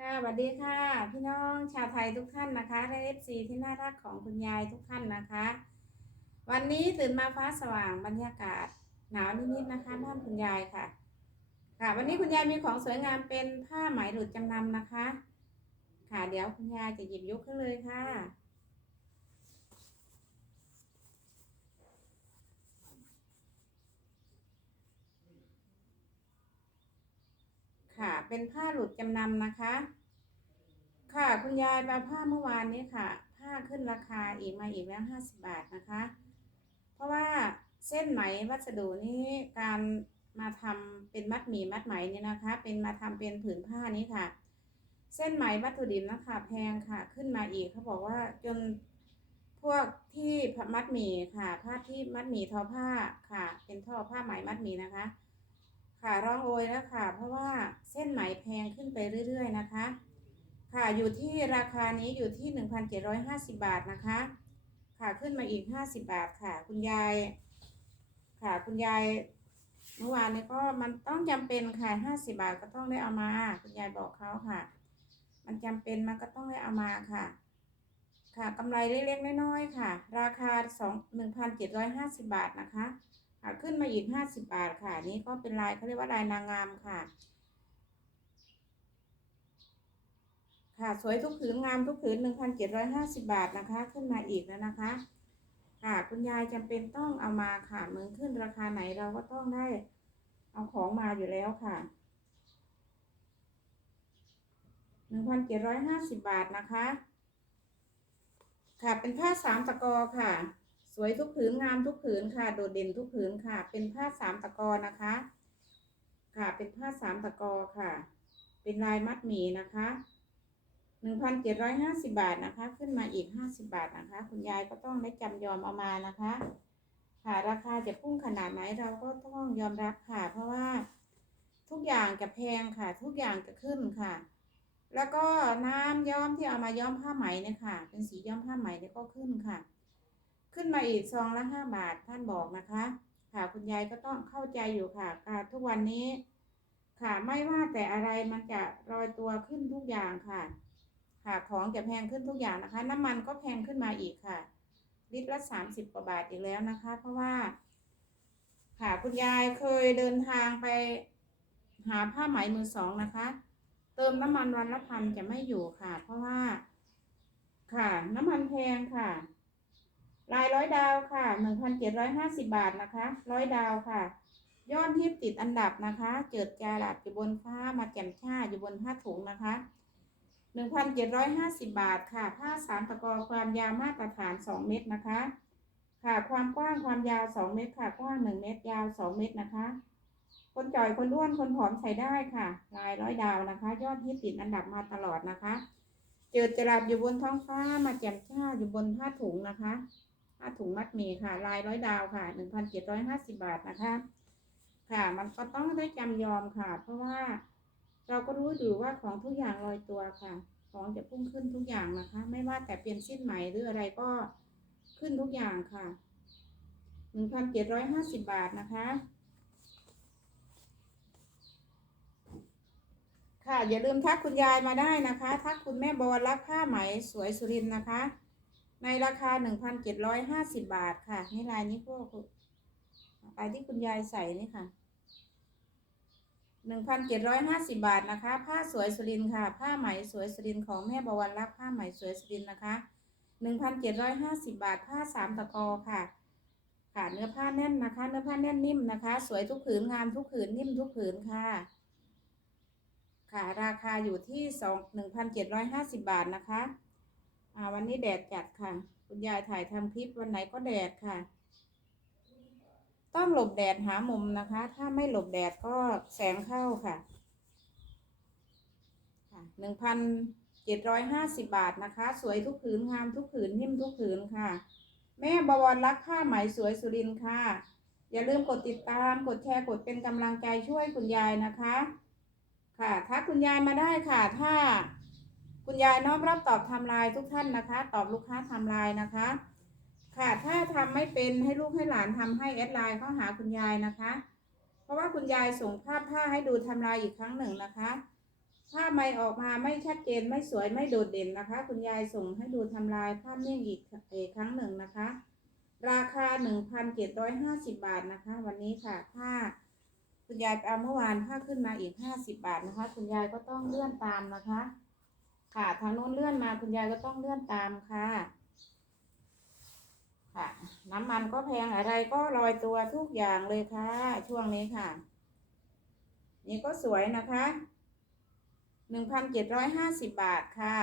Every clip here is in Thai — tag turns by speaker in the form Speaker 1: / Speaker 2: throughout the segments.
Speaker 1: ค่ะสวัสดีค่ะ พี่น้องชาวไทยทุกท่านนะคะและเอฟซีที่น่ารักของคุณยายทุกท่านนะคะ วันนี้ตื่นมาฟ้าสว่างบรรยากาศหนาวนิดๆนะคะบ้านคุณยายค่ะ ค่ะ วันนี้คุณยายมีของสวยงามเป็นผ้าไหมหลุดจำนำนะคะ ค่ะเดี๋ยวคุณยายจะหยิบยกขึ้นเลยค่ะ ค่ะ เป็นผ้าหลุดจำนำนะคะ ค่ะคุณยายมาผ้าเมื่อวานนี้ค่ะ ผ้าขึ้นราคาอีกมาอีกแล้วห้าสิบบาทนะคะ เพราะว่าเส้นไหมวัสดุนี้การมาทำเป็นมัดหมี่มัดไหมเนี่ยนะคะ เป็นมาทำเป็นผืนผ้านี้ค่ะ เส้นไหมวัตถุดิบนะคะแพงค่ะ ขึ้นมาอีกเขาบอกว่าจนพวกที่มัดหมี่ค่ะ ผ้าที่มัดหมี่ทอผ้าค่ะ เป็นท่อผ้าไหมมัดหมี่นะคะ ค่ะร้องโอยแล้วค่ะ เพราะว่าเส้นไหมแพงขึ้นไปเรื่อย ๆ นะคะ ค่ะอยู่ที่ราคานี้อยู่ที่ 1,750 บาทนะคะ ค่ะขึ้นมาอีก 50 บาทค่ะ คุณยาย ค่ะคุณยายเมื่อวานนี้ก็มันต้องจำเป็นค่ะ50 บาทก็ต้องได้เอามา คุณยายบอกเขาค่ะ มันจำเป็นมันก็ต้องได้เอามาค่ะ ค่ะกำไรเล็กๆน้อยๆค่ะ ราคา2 1,750 บาทนะคะ ค่ะขึ้นมาอีก50บบาทค่ะ นี่ก็เป็นลายเขาเรียกว่าลายนางงามค่ะ ค่ะสวยทุกผืนงามทุกผืน1,750บาทนะคะ ขึ้นมาอีกแล้วนะคะ ค่ะคุณยายจำเป็นต้องเอามาค่ะเมืองขึ้นราคาไหนเราก็ต้องได้ เอาของมาอยู่แล้วค่ะ1,750บาทนะคะ ค่ะเป็นผ้าสามตะกอค่ะ วยทุกผืนงามทุกผืนค่ะ โดดเด่นทุกผืนค่ะ เป็นผ้าสามตะกอนะคะ ค่ะ เป็นผ้าสามตะกอค่ะ เป็นลายมัดหมีนะคะหนึ่งพันเจ็ดร้อยห้าสิบาทนะคะ ขึ้นมาอีกห้าสิบาทนะคะ คุณยายก็ต้องได้จำยอมเอามานะคะ ค่ะ ราคาจะพุ่งขนาดไหนเราก็ต้องยอมรับค่ะ เพราะว่าทุกอย่างจะแพงค่ะ ทุกอย่างจะขึ้นค่ะ แล้วก็น้ำย้อมที่เอามาย้อมผ้าไหมเนี่ยค่ะ เป็นสีย้อมผ้าไหมเนี่ยก็ขึ้นค่ะ ขึ้นมาอีกซองละห้าบาทท่านบอกนะคะ ค่ะคุณยายก็ต้องเข้าใจอยู่ค่ะการทุกวันนี้ ค่ะไม่ว่าแต่อะไรมันจะรอยตัวขึ้นทุกอย่างค่ะค่ะของจะแพงขึ้นทุกอย่างนะคะ น้ำมันก็แพงขึ้นมาอีกค่ะ ลิตรละสามสิบกว่าบาทอีกแล้วนะคะ เพราะว่า ค่ะคุณยายเคยเดินทางไป หาผ้าไหมมือสองนะคะ เติมน้ำมันวันละพันจะไม่อยู่ค่ะ เพราะว่า ค่ะ น้ำมันแพงค่ะ ลายร้อยดาวค่ะหนึ่งพันเจ็ดร้อยห้าสิบาทนะคะ ร้อยดาวค่ะ ยอดฮิตติดอันดับนะคะ เจิดจารัดอยู่บนฟ้ามาแจ่มช่าอยู่บนผ้าถุงนะคะหนึ่งพันเจ็ดร้อยห้าสิบาทค่ะ ผ้าสามตะกอความยาวมาตรฐานสองเมตรนะคะ ค่ะ ความกว้างความยาวสองเมตรค่ะ กว้างหนึ่งเมตร ยาวสองเมตรนะคะ คนจ่อยคนอ้วนคนผอมใส่ได้ค่ะ ลายร้อยดาวนะคะ ยอดฮิตติดอันดับมาตลอดนะคะ เจิดจรัสอยู่บนท้องฟ้ามาแจ่มช่าอยู่บนผ้าถุงนะคะ ผ้าถุงมัดหมี่ค่ะ ลายร้อยดาวค่ะหนึ่งพันเจ็ดร้อยห้าสิบาทนะคะ ค่ะ มันก็ต้องได้จำยอมค่ะ เพราะว่าเราก็รู้อยู่ว่าของทุกอย่างลอยตัวค่ะ ของจะพุ่งขึ้นทุกอย่างนะคะ ไม่ว่าแต่เป็นสิ้นไหม่หรืออะไรก็ขึ้นทุกอย่างค่ะหนึ่งพันเจ็ดร้อยห้าสิบบาทนะคะค่ะอย่าลืมทักคุณยายมาได้นะคะ ทักคุณแม่บอลรักผ้าไหมสวยสุรินนะคะ ในราคาหนึ่งพันเจ็ดร้อยห้าสิบบาทค่ะ ในลายนี้พวกลายที่คุณยายใส่นี่ค่ะหนึ่งพันเจ็ดร้อยห้าสิบาทนะคะ ผ้าสวยสุรินค่ะ ผ้าไหมสวยสุรินของแม่บวรรักผ้าไหมสวยสุรินนะคะหนึ่งพันเจ็ดร้อยห้าสิบาท ผ้าสามตะกอค่ะค่ะเนื้อผ้าแน่นนะคะ เนื้อผ้าแน่นนิ่มนะคะ สวยทุกผืนงามทุกผืนนิ่มทุกผืนค่ะ ค่ะ ราคาอยู่ที่สองหนึ่งพันเจ็ดร้อยห้าสิบาทนะคะ อ่าวันนี้แดดจัดค่ะ คุณยายถ่ายทำคลิปวันไหนก็แดดค่ะ ต้องหลบแดดหามุมนะคะ ถ้าไม่หลบแดดก็แสงเข้าค่ะค่ะหนึ่งพันเจ็ดร้อยห้าสิบาทนะคะ สวยทุกผืนงามทุกผืนนิ่มทุกผืนค่ะ แม่บวรรักผ้าไหมสวยสุรินค่ะ อย่าลืมกดติดตาม กดแชร์กดเป็นกำลังใจช่วยคุณยายนะคะ ค่ะ ถ้าคุณยายมาได้ค่ะ ถ้า คุณยายน้อมรับตอบทำลายทุกท่านนะคะ ตอบลูกค้าทำลายนะคะ ค่ะถ้าทำไม่เป็นให้ลูกให้หลานทำให้แอดไลน์เข้าหาคุณยายนะคะ เพราะว่าคุณยายส่งภาพผ้าให้ดูทำลายอีกครั้งหนึ่งนะคะผ้าไหมออกมาไม่ชัดเจนไม่สวยไม่โดดเด่นนะคะ คุณยายส่งให้ดูทำลายภาพนิ่งอีกครั้งหนึ่งนะคะ ราคา 1,750 บาทนะคะ วันนี้ค่ะผ้าคุณยายไปเอาเมื่อวานผ้าขึ้นมาอีก 50 บาทนะคะ คุณยายก็ต้องเลื่อนตามนะคะ ค่ะ ทางโน้นเลื่อนมาคุณยายก็ต้องเลื่อนตามค่ะ ค่ะ น้ำมันก็แพงอะไรก็ลอยตัวทุกอย่างเลยค่ะ ช่วงนี้ค่ะ นี่ก็สวยนะคะหนึ่งพันเจ็ดร้อยห้าสิบบาทค่ะ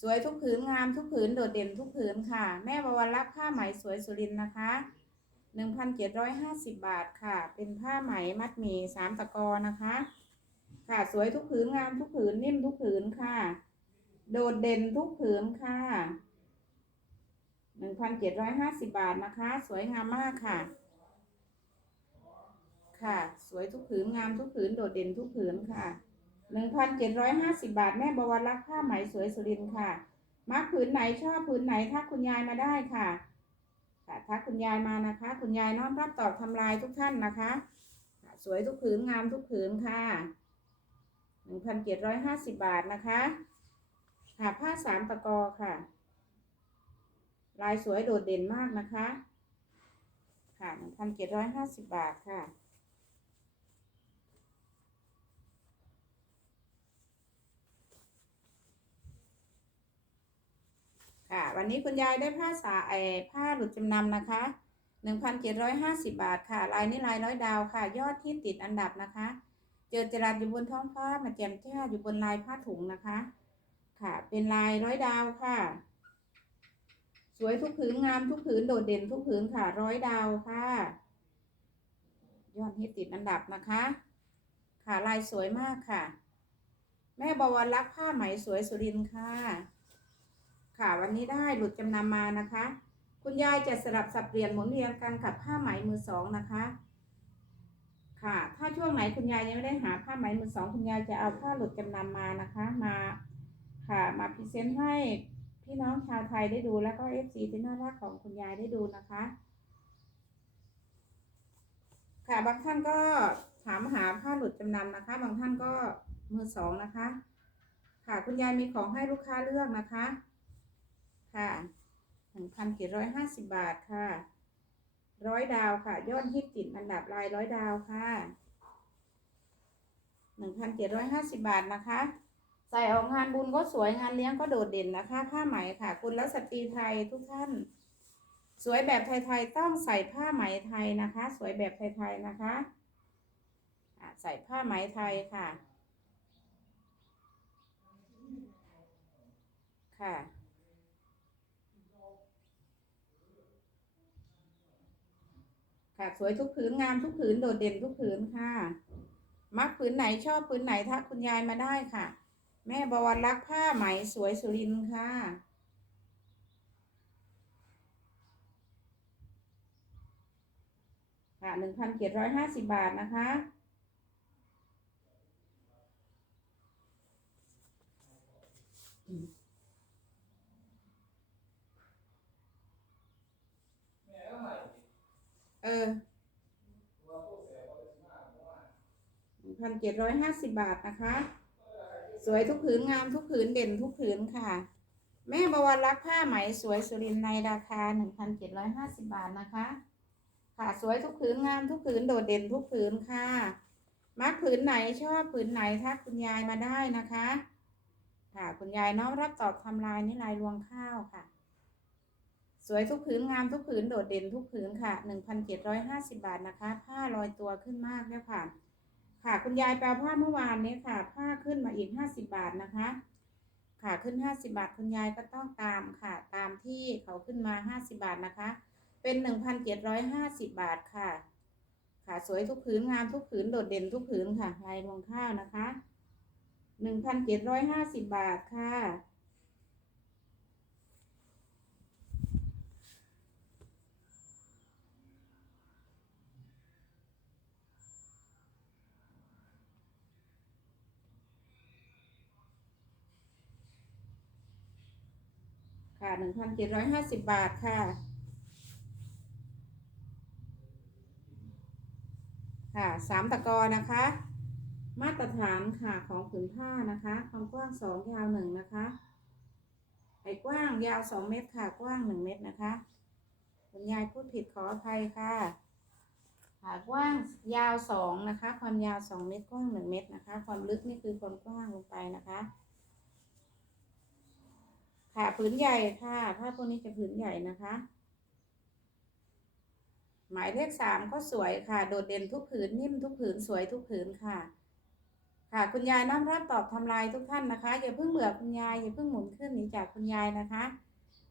Speaker 1: สวยทุกผืนงามทุกผืนโดดเด่นทุกผืนค่ะ แม่บวรรักผ้าไหมสวยสุรินนะคะหนึ่งพันเจ็ดร้อยห้าสิบบาทค่ะ เป็นผ้าไหมมัดหมี่สามตะกอนะคะ ค่ะ สวยทุกผืนงามทุกผืนนิ่มทุกผืนค่ะ โดดเด่นทุกผืนค่ะหนึ่งพันเจ็ดร้อยห้าสิบบาทนะคะ สวยงามมากค่ะ ค่ะ สวยทุกผืนงามทุกผืนโดดเด่นทุกผืนค่ะหนึ่งพันเจ็ดร้อยห้าสิบาทแม่บวรรักผ้าไหมสวยสุรินค่ะมักผืนไหนชอบผืนไหนทักคุณยายมาได้ค่ะค่ะทักคุณยายมานะคะ คุณยายน้อมรับตอบทำลายทุกท่านนะคะ สวยทุกผืนงามทุกผืนค่ะ หนึ่งพันเจ็ดร้อยห้าสิบาทนะคะค่ะผ้าสามตะกอค่ะ ลายสวยโดดเด่นมากนะคะ ค่ะหนึ่งพันเจ็ดร้อยห้าสิบบาทค่ะค่ะวันนี้คุณยายได้ผ้าสาไอผ้าหลุดจำนำนะคะหนึ่งพันเจ็ดร้อยห้าสิบาทค่ะ ลายนี้ลายร้อยดาวค่ะ ยอดที่ติดอันดับนะคะ เจอจรัสอยู่บนท้องฟ้ามาแจ่มแจ้าอยู่บนลายผ้าถุงนะคะ ค่ะ เป็นลายร้อยดาวค่ะ สวยทุกผืนงามทุกผืนโดดเด่นทุกผืนค่ะ ร้อยดาวค่ะยอดที่ติดอันดับนะคะ ค่ะลายสวยมากค่ะ แม่บวรรักผ้าไหมสวยสุรินค่ะ ค่ะวันนี้ได้หลุดจำนำมานะคะ คุณยายจะสลับสับเปลี่ยนหมุนเวียนกันกับผ้าไหมมือสองนะคะ ค่ะ ถ้าช่วงไหนคุณยายยังไม่ได้หาผ้าไหมมือสองคุณยายจะเอาผ้าหลุดจำนำมานะคะ มาค่ะ มาพรีเซนต์ให้พี่น้องชาวไทยได้ดูแล้วก็เอฟซีที่น่ารักของคุณยายได้ดูนะคะ ค่ะบางท่านก็ถามหาผ้าหลุดจำนำนะคะ บางท่านก็มือสองนะคะ ค่ะคุณยายมีของให้ลูกค้าเลือกนะคะ ค่ะหนึ่งพันกี่ร้อยห้าสิบบาทค่ะ ร้อยดาวค่ะ ยอดฮิตติดอันดับลายร้อยดาวค่ะหนึ่งพันเจ็ดร้อยห้าสิบบาทนะคะ ใส่ออกงานบุญก็สวยงานเลี้ยงก็โดดเด่นนะคะ ผ้าไหมค่ะ คุณและสตรีไทยทุกท่าน สวยแบบไทยๆต้องใส่ผ้าไหมไทยนะคะ สวยแบบไทยๆนะคะใส่ผ้าไหมไทยค่ะ ค่ะ ค่ะสวยทุกผืนงามทุกผืนโดดเด่นทุกผืนค่ะ มักผืนไหนชอบผืนไหนทักคุณยายมาได้ค่ะ แม่บวรรักผ้าไหมสวยสุรินค่ะค่ะหนึ่งพันเจ็ดร้อยห้าสิบบาทนะคะ เออหนึ่งพันเจ็ดร้อยห้าสิบบาทนะคะ สวยทุกผืนงามทุกผืนเด่นทุกผืนค่ะ แม่บวรรักผ้าไหมสวยสุรินในราคาหนึ่งพันเจ็ดร้อยห้าสิบบาทนะคะ ค่ะสวยทุกผืนงามทุกผืนโดดเด่นทุกผืนค่ะมักผืนไหนชอบผืนไหนทักคุณยายมาได้นะคะ ค่ะคุณยายน้อมรับตอบทำลายนี่ลายรวงข้าวค่ะ สวยทุกผืนงามทุกผืนโดดเด่นทุกผืนค่ะหนึ่งพันเจ็ดร้อยห้าสิบาทนะคะ ผ้าลอยตัวขึ้นมากแล้วค่ะ ค่ะคุณยายแปลผ้าเมื่อวานนี้ค่ะ ผ้าขึ้นมาอีกห้าสิบาทนะคะ ค่ะขึ้นห้าสิบาทคุณยายก็ต้องตามค่ะ ตามที่เขาขึ้นมาห้าสิบาทนะคะ เป็นหนึ่งพันเจ็ดร้อยห้าสิบบาทค่ะ ค่ะสวยทุกผืนงามทุกผืนโดดเด่นทุกผืนค่ะลายรวงข้าวนะคะหนึ่งพันเจ็ดร้อยห้าสิบบาทค่ะ ค่ะหนึ่งพันเจ็ดร้อยห้าสิบบาทค่ะ ค่ะสามตะกอนะคะ มาตรฐานค่ะของผืนผ้านะคะ ความกว้างสองยาวหนึ่งนะคะไอ้กว้างยาวสองเมตรค่ะกว้างหนึ่งเมตรนะคะคุณยายพูดผิดขออภัยค่ะค่ะกว้างยาวสองนะคะ ความยาวสองเมตรกว้างหนึ่งเมตรนะคะ ความลึกนี่คือความกว้างลงไปนะคะ ค่ะผืนใหญ่ค่ะ ผ้าพวกนี้จะผืนใหญ่นะคะ หมายเลขสามก็สวยค่ะ โดดเด่นทุกผืนนิ่มทุกผืนสวยทุกผืนค่ะ ค่ะคุณยายน้อมรับตอบทำลายทุกท่านนะคะอย่าเพิ่งเบื่อคุณยายอย่าเพิ่งหมุนขึ้นหนีจากคุณยายนะคะ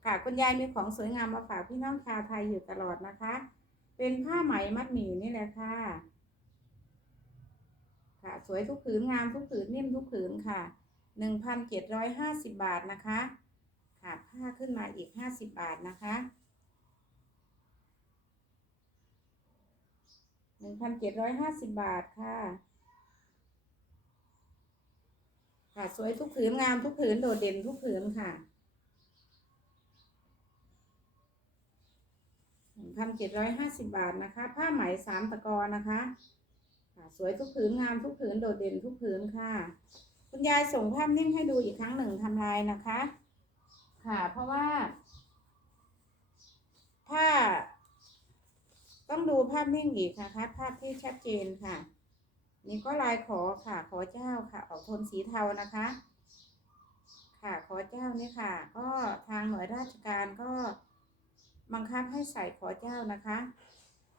Speaker 1: ค่ะคุณยายมีของสวยงามมาฝากพี่น้องชาวไทยอยู่ตลอดนะคะ เป็นผ้าไหมมัดหมี่นี่แหละค่ะ ค่ะสวยทุกผืนงามทุกผืนนิ่มทุกผืนค่ะหนึ่งพันเจ็ดร้อยห้าสิบบาทนะคะ ค่ะผ้าขึ้นมาอีกห้าสิบบาทนะคะหนึ่งพันเจ็ดร้อยห้าสิบบาทค่ะ ค่ะสวยทุกผืนงามทุกผืนโดดเด่นทุกผืนค่ะหนึ่งพันเจ็ดร้อยห้าสิบบาทนะคะ ผ้าไหมสามตะกอนะคะค่ะสวยทุกผืนงามทุกผืนโดดเด่นทุกผืนค่ะ คุณยายส่งภาพนิ่งให้ดูอีกครั้งหนึ่งทำลายนะคะ ค่ะ เพราะว่า ถ้า ต้องดูภาพนิ่งอีกนะคะ ภาพที่ชัดเจนค่ะ นี่ก็ลายขอค่ะ ขอเจ้าค่ะ ออกโทนสีเทานะคะ ค่ะ ขอเจ้านี่ค่ะ ก็ทางหน่วยราชการก็บังคับให้ใส่ขอเจ้านะคะ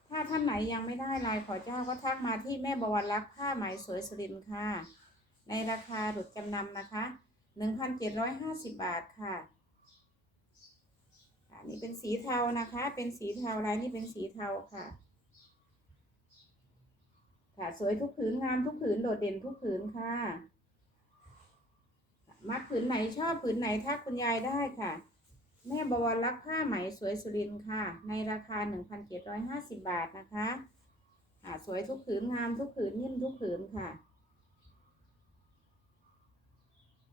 Speaker 1: ถ้าท่านไหนยังไม่ได้ลายขอเจ้าก็ทักมาที่แม่บวรรักษ์ผ้าไหมสวยสุรินค่ะ ในราคาหลุดจำนำนะคะหนึ่งพันเจ็ดร้อยห้าสิบบาทค่ะ นนี้เป็นสีเทานะคะ เป็นสีเทาลายนี้เป็นสีเทาค่ะ ค่ะสวยทุกผืนงามทุกผืนโดดเด่นทุกผืนค่ะมัดผืนไหนชอบผืนไหนถ้าคุณยายได้ค่ะ แม่บวรรักผ้าไหมสวยสุรินค่ะ ในราคา 1,750 บาทนะคะค่ะสวยทุกผืนงามทุกผืนนิ่มทุกผืนค่ะ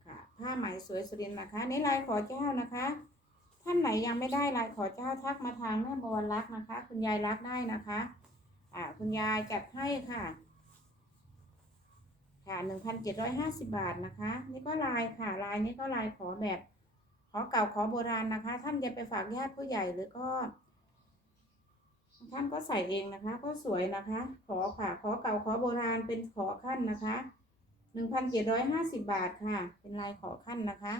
Speaker 1: ค่ะผ้าไหมสวยสุรินนะคะในลายขอเจ้านะคะ ท่านไหนยังไม่ได้ลายขอเจ้าทักมาทางแม่บวรรักษ์นะคะ คุณยายรักได้นะคะ อ่า คุณยายจัดให้ค่ะ ค่ะหนึ่งพันเจ็ดร้อยห้าสิบาทนะคะ นี่ก็ลายค่ะลายนี้ก็ลายขอแบบ ขอเก่าขอโบราณนะคะ ท่านจะไปฝากญาติผู้ใหญ่หรือก็ท่านก็ใส่เองนะคะ ก็สวยนะคะ ขอค่ะ ขอเก่าขอโบราณเป็นขอขั้นนะคะหนึ่งพันเจ็ดร้อยห้าสิบาทค่ะ เป็นลายขอขั้นนะคะ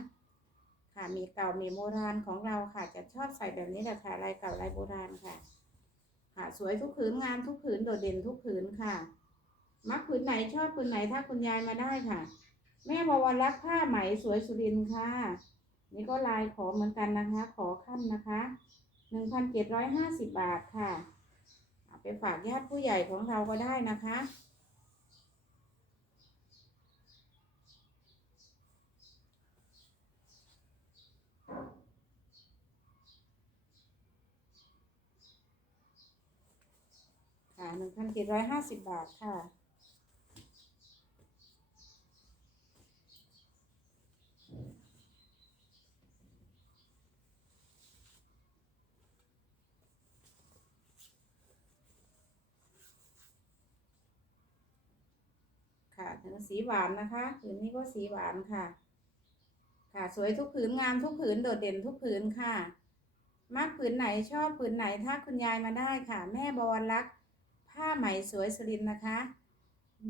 Speaker 1: ค่ะมีเก่ามีโบราณของเราค่ะ จะชอบใส่แบบนี้แหละค่ะลายเก่าลายโบราณค่ะ ค่ะ สวยทุกผืนงามทุกผืนโดดเด่นทุกผืนค่ะมักผืนไหนชอบผืนไหนถ้าคุณยายมาได้ค่ะ แม่บวรรักผ้าไหมสวยสุรินค่ะ นี่ก็ลายขอเหมือนกันนะคะ ขอขั้นนะคะหนึ่งพันเจ็ดร้อยห้าสิบบาทค่ะไปฝากญาติผู้ใหญ่ของเราก็ได้นะคะ ค่ะหนึ่งพันเจ็ดร้อยห้าสิบบาทค่ะค่ะถึงสีหวานนะคะผืนนี้ก็สีหวานค่ะ ค่ะสวยทุกผืนงามทุกผืนโดดเด่นทุกผืนค่ะ มากผืนไหนชอบผืนไหนถ้าคุณยายมาได้ค่ะ แม่บวรรักษ์ ผ้าไหมสวยสุรินนะคะ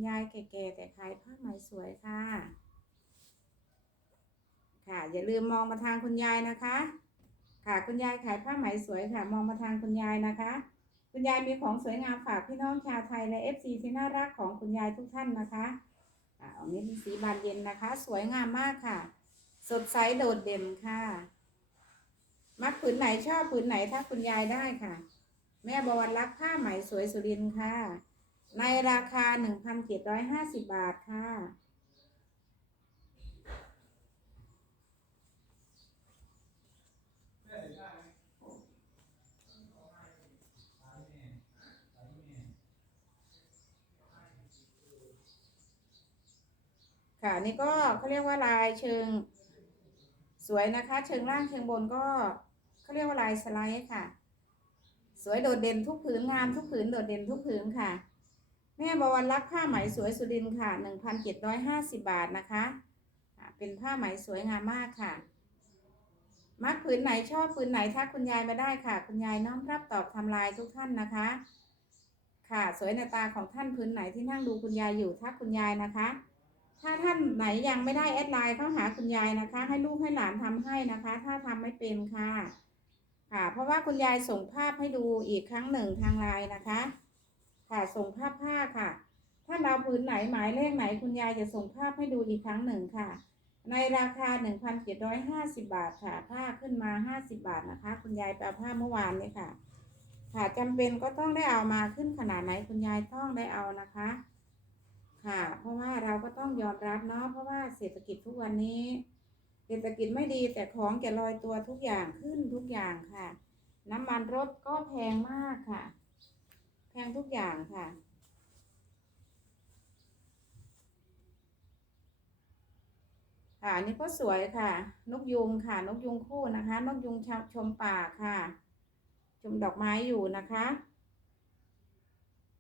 Speaker 1: ยายแก่ๆแต่ขายผ้าไหมสวยค่ะ ค่ะ อย่าลืมมองมาทางคุณยายนะคะ ค่ะคุณยายขายผ้าไหมสวยค่ะ มองมาทางคุณยายนะคะ คุณยายมีของสวยงามฝากพี่น้องชาวไทยและเอฟซีที่น่ารักของคุณยายทุกท่านนะคะอ่าอันนี้เป็นสีบานเย็นนะคะ สวยงามมากค่ะ สดใสโดดเด่นค่ะ มักผืนไหนชอบผืนไหนถ้าคุณยายได้ค่ะ แม่บวรรักผ้าไหมสวยสุรินค่ะ ในราคา 1,750 บาทค่ะ ค่ะ นี่ก็เขาเรียกว่าลายเชิงสวยนะคะ เชิงล่างเชิงบนก็เขาเรียกว่าลายสไลด์ค่ะ สวยโดดเด่นทุกผืนงามทุกผืนโดดเด่นทุกผืนค่ะ แม่บวรรักผ้าไหมสวยสุรินค่ะหนึ่งพันเจ็ดร้อยห้าสิบบาทนะคะเป็นผ้าไหมสวยงามมากค่ะมักผืนไหนชอบผืนไหนทักคุณยายมาได้ค่ะ คุณยายน้อมรับตอบทำลายทุกท่านนะคะ ค่ะสวยในตาของท่านผืนไหนที่นั่งดูคุณยายอยู่ทักคุณยายนะคะ ถ้าท่านไหนยังไม่ได้แอดไลน์เข้าหาคุณยายนะคะ ให้ลูกให้หลานทำให้นะคะ ถ้าทำไม่เป็นค่ะ ค่ะ เพราะว่าคุณยายส่งภาพให้ดูอีกครั้งหนึ่งทางไลน์นะคะ ค่ะส่งภาพผ้าค่ะ ถ้าเราผืนไหนหมายเลขไหนคุณยายจะส่งภาพให้ดูอีกครั้งหนึ่งค่ะ ในราคา 1,750 บาทค่ะ ผ้าขึ้นมา 50 บาทนะคะ คุณยายไปเอาผ้าเมื่อวานเลยค่ะ ค่ะจำเป็นก็ต้องได้เอามาขึ้นขนาดไหนคุณยายต้องได้เอานะคะ ค่ะ เพราะว่าเราก็ต้องยอมรับเนาะเพราะว่าเศรษฐกิจทุกวันนี้ เศรษฐกิจไม่ดีแต่ของแกลอยตัวทุกอย่างขึ้นทุกอย่างค่ะ น้ำมันรถก็แพงมากค่ะ แพงทุกอย่างค่ะ ค่ะอันนี้ก็สวยค่ะ นกยุงค่ะ นกยุงคู่นะคะ นกยุงชชมป่าค่ะ ชมดอกไม้อยู่นะคะ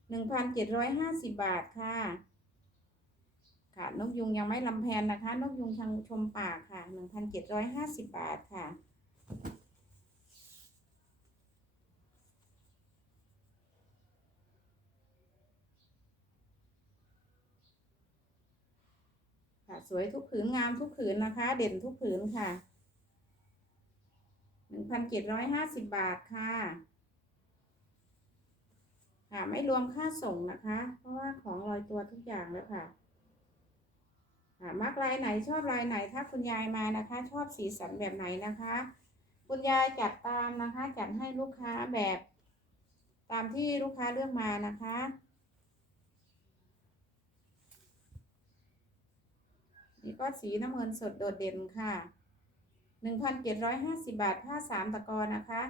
Speaker 1: หนึ่งพันเจ็ดร้อยห้าสิบบาทค่ะ ค่ะ นกยุงยังไม่ลำแพนนะคะ นกยุงชมชมป่าค่ะหนึ่งพันเจ็ดร้อยห้าสิบบาทค่ะค่ะสวยทุกผืนงามทุกผืนนะคะ เด่นทุกผืนค่ะหนึ่งพันเจ็ดร้อยห้าสิบบาทค่ะ ค่ะ ไม่รวมค่าส่งนะคะ เพราะว่าของลอยตัวทุกอย่างแล้วค่ะ มักลายไหนชอบลายไหนถ้าคุณยายมานะคะ ชอบสีสันแบบไหนนะคะ คุณยายจัดตามนะคะ จัดให้ลูกค้าแบบ ตามที่ลูกค้าเลือกมานะคะนี่ก็สีน้ำเงินสดโดดเด่นค่ะหนึ่งพันเจ็ดร้อยห้าสิบาท ผ้าสามตะกอนะคะ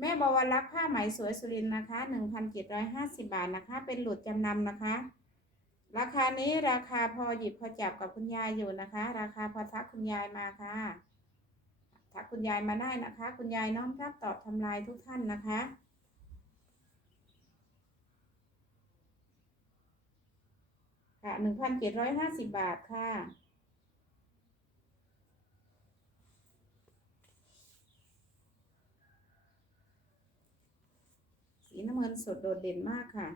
Speaker 1: แม่บวรรักผ้าไหมสวยสุรินนะคะหนึ่งพันเจ็ดร้อยห้าสิบาทนะคะ เป็นหลุดจำนำนะคะ ราคานี้ราคาพอหยิบพอจับกับคุณยายอยู่นะคะ ราคาพอทักคุณยายมาค่ะ ทักคุณยายมาได้นะคะ คุณยายน้อมรับตอบทำลายทุกท่านนะคะค่ะหนึ่งพันเจ็ดร้อยห้าสิบบาทค่ะ สีน้ำเงินสดโดดเด่นมากค่ะ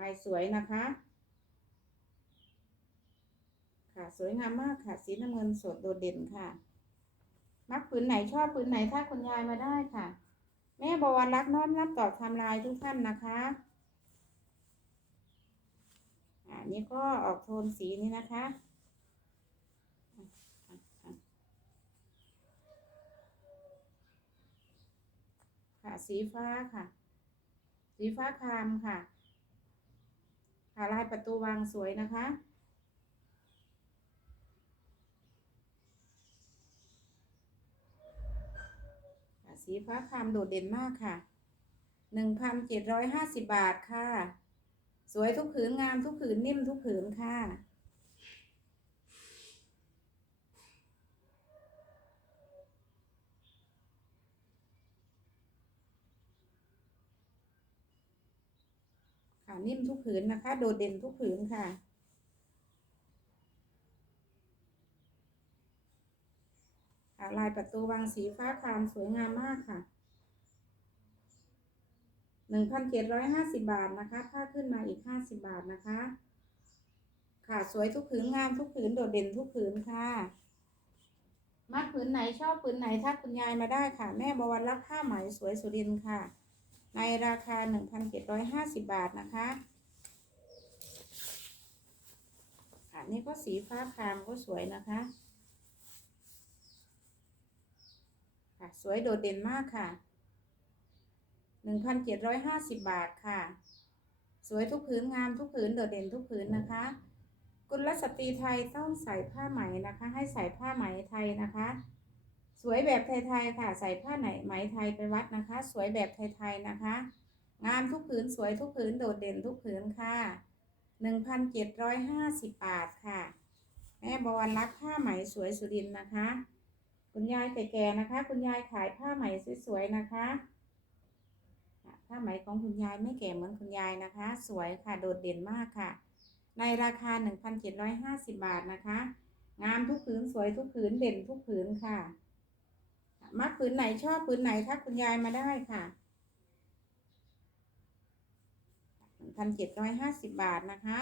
Speaker 1: ลายสวยนะคะ ค่ะสวยงามมากค่ะ สีน้ำเงินสดโดดเด่นค่ะมักผืนไหนชอบผืนไหนถ้าคุณยายมาได้ค่ะ แม่บวรรักน้อมรับตอบทำลายทุกท่านนะคะอันนี้ก็ออกโทนสีนี้นะคะค่ะสีฟ้าค่ะ สีฟ้าคามค่ะ ค่ะลายประตูวางสวยนะคะ สีฟ้าครามโดดเด่นมากค่ะหนึ่งพันเจ็ดร้อยห้าสิบบาทค่ะ สวยทุกผืนงามทุกผืนนิ่มทุกผืนค่ะ นิ่มทุกผืนนะคะ โดดเด่นทุกผืนค่ะ ลายประตูวางสีฟ้าครามสวยงามมากค่ะหนึ่งพันเจ็ดร้อยห้าสิบาทนะคะผ้าขึ้นมาอีกห้าสิบาทนะคะ ค่ะสวยทุกผืนงามทุกผืนโดดเด่นทุกผืนค่ะมัดผืนไหนชอบผืนไหนถ้าคุณยายมาได้ค่ะ แม่บวรรักผ้าไหมสวยสุรินทร์ค่ะ ในราคาหนึ่งพันเจ็ดร้อยห้าสิบาทนะคะค่ะนี่ก็สีฟ้าคามก็สวยนะคะค่ะสวยโดดเด่นมากค่ะหนึ่งพันเจ็ดร้อยห้าสิบบาทค่ะ สวยทุกผืนงามทุกผืนโดดเด่นทุกผืนนะคะกุลสตรีไทยต้องใส่ผ้าไหมนะคะ ให้ใส่ผ้าไหมไทยนะคะ วยแบบไทยๆค่ะ ใส่ผ้าไหนไหมไทยไปวัดนะคะ สวยแบบไทยๆนะคะ งามทุกผืนสวยทุกผืนโดดเด่นทุกผืนค่ะหนึ่งพันเจ็ดร้อยห้าสิบบาทค่ะ แม่บอลรักผ้าไหมสวยสุรินนะคะ คุณยายแก่ๆนะคะ คุณยายขายผ้าไหมสวยๆนะคะผผ้าไหมของคุณยายไม่แก่เหมือนคุณยายนะคะ สวยค่ะโดดเด่นมากค่ะ ในราคา 1,750 บาทนะคะ งามทุกผืนสวยทุกผืนเด่นทุกผืนค่ะ มักผืนไหนชอบผืนไหนทักคุณยายมาได้ค่ะ1,750บบาทนะคะ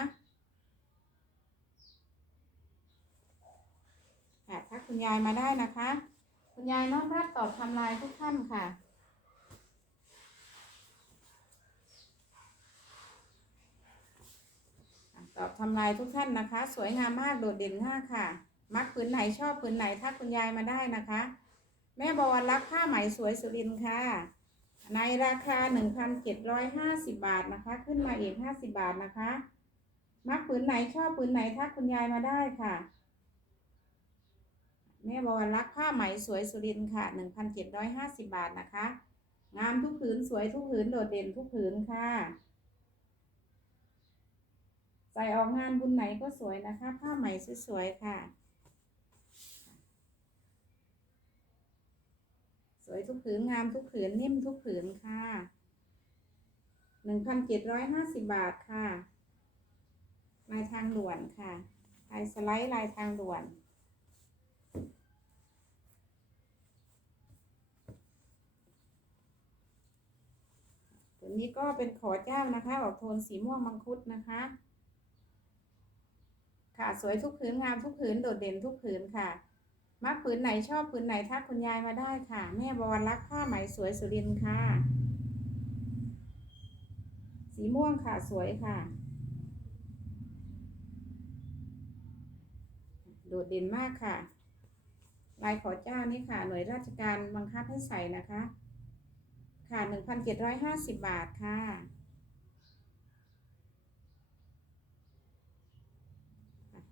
Speaker 1: ค่ะถ้าคุณยายมาได้นะคะ คุณยายน้อมรับตอบทำลายทุกท่านค่ะตอบทำลายทุกท่านนะคะ สวยงามมากโดดเด่นมากค่ะ มักผืนไหนชอบผืนไหนถ้าคุณยายมาได้นะคะ แม่บวรรักผ้าไหมสวยสุรินค่ะ ในราคา 1,750 บาทนะคะ ขึ้นมาอีก 50 บาทนะคะ มักผืนไหนชอบผืนไหนถ้าคุณยายมาได้ค่ะ แม่บวรรักผ้าไหมสวยสุรินทร์ค่ะ 1,750 บาทนะคะ งามทุกผืนสวยทุกผืนโดดเด่นทุกผืนค่ะใส่ออกงานบุญไหนก็สวยนะคะ ผ้าไหมสวยๆค่ะ วยทุกผืนงามทุกผืนนิ่มทุกผืนค่ะ1,750บาทค่ะลายทางด่วนค่ะลายสไลด์ลายทางด่วนตัวนี้ก็เป็นขอเจ้านะคะออกโทนสีม่วงมังคุดนะคะ ค่ะสวยทุกผืนงามทุกผืนโดดเด่นทุกผืนค่ะ มักผืนไหนชอบผืนไหนทักคุณยายมาได้ค่ะ แม่บวรรักผ้าไหมสวยสุรินค่ะ สีม่วงค่ะสวยค่ะ โดดเด่นมากค่ะลายขอเจ้านี่ค่ะ หน่วยราชการบังคับให้ใส่นะคะ ค่ะหนึ่งพันเจ็ดร้อยห้าสิบบาทค่ะ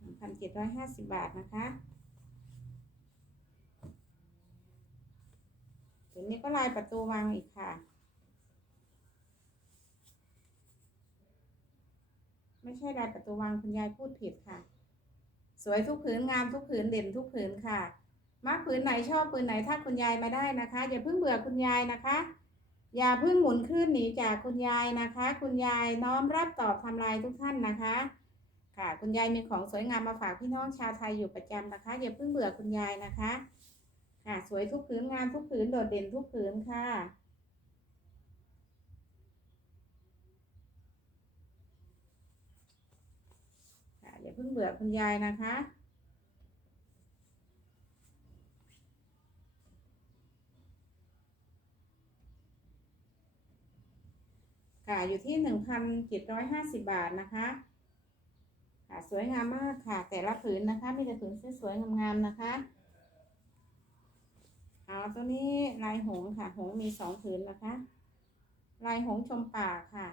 Speaker 1: หนึ่งพันเจ็ดร้อยห้าสิบบาทนะคะ ถึงนี้ก็ลายประตูวังอีกค่ะ ไม่ใช่ลายประตูวังคุณยายพูดผิดค่ะ สวยทุกผืนงามทุกผืนเด่นทุกผืนค่ะมักผืนไหนชอบผืนไหนถ้าคุณยายมาได้นะคะ อย่าเพิ่งเบื่อคุณยายนะคะ อย่าเพิ่งหมุนขึ้นหนีจากคุณยายนะคะ คุณยายน้อมรับตอบทำลายทุกท่านนะคะ ค่ะ คุณยายมีของสวยงามมาฝากพี่น้องชาวไทยอยู่ประจำนะคะ อย่าเพิ่งเบื่อคุณยายนะคะ ค่ะ สวยทุกผืนงามทุกผืนโดดเด่นทุกผืนค่ะค่ะอย่าเพิ่งเบื่อคุณยายนะคะ ค่ะ อยู่ที่หนึ่งพันเจ็ดร้อยห้าสิบบาทนะคะค่ะสวยงามมากค่ะ แต่ละผืนนะคะ มีแต่ผืนสวยๆงามๆนะคะ เอาตัวนี้ลายหงค่ะ หงมีสองผืนนะคะ ลายหงชมป่าค่ะ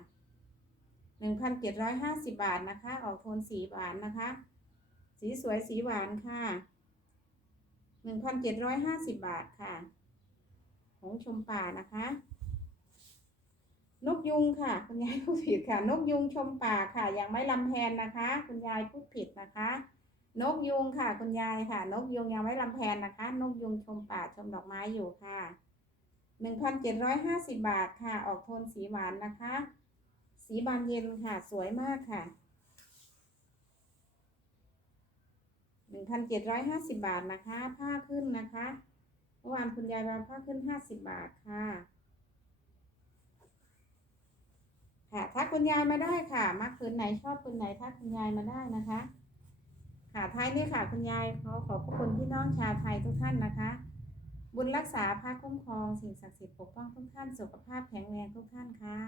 Speaker 1: หนึ่งพันเจ็ดร้อยห้าสิบบาทนะคะ ออกโทนสีหวานนะคะ สีสวยสีหวานค่ะหนึ่งพันเจ็ดร้อยห้าสิบบาทค่ะ หงชมป่านะคะ นกยุงค่ะ คุณยายพูดผิดค่ะ นกยุงชมป่าค่ะยังไม่ลำแพนนะคะ คุณยายพูดผิดนะคะ นกยุงค่ะ คุณยายค่ะ นกยุงยังไม่ลำแพนนะคะ นกยุงชมป่าชมดอกไม้อยู่ค่ะหนึ่งพันเจ็ดร้อยห้าสิบบาทค่ะ ออกโทนสีหวานนะคะ สีบานเย็นค่ะ สวยมากค่ะหนึ่งพันเจ็ดร้อยห้าสิบบาทนะคะ ผ้าขึ้นนะคะเมื่อวานคุณยายมาผ้าขึ้นห้าสิบบาทค่ะค่ะถ้าคุณยายมาได้ค่ะ มักผืนไหนชอบผืนไหนถ้าคุณยายมาได้นะคะ ค่ะท้ายนี้ค่ะ คุณยายขอขอบพระคุณพี่น้องชาวไทยทุกท่านนะคะ บุญรักษาพระคุ้มครองสิ่งศักดิ์สิทธิ์ปกป้องทุกท่านสุขภาพแข็งแรงทุกท่านค่ะ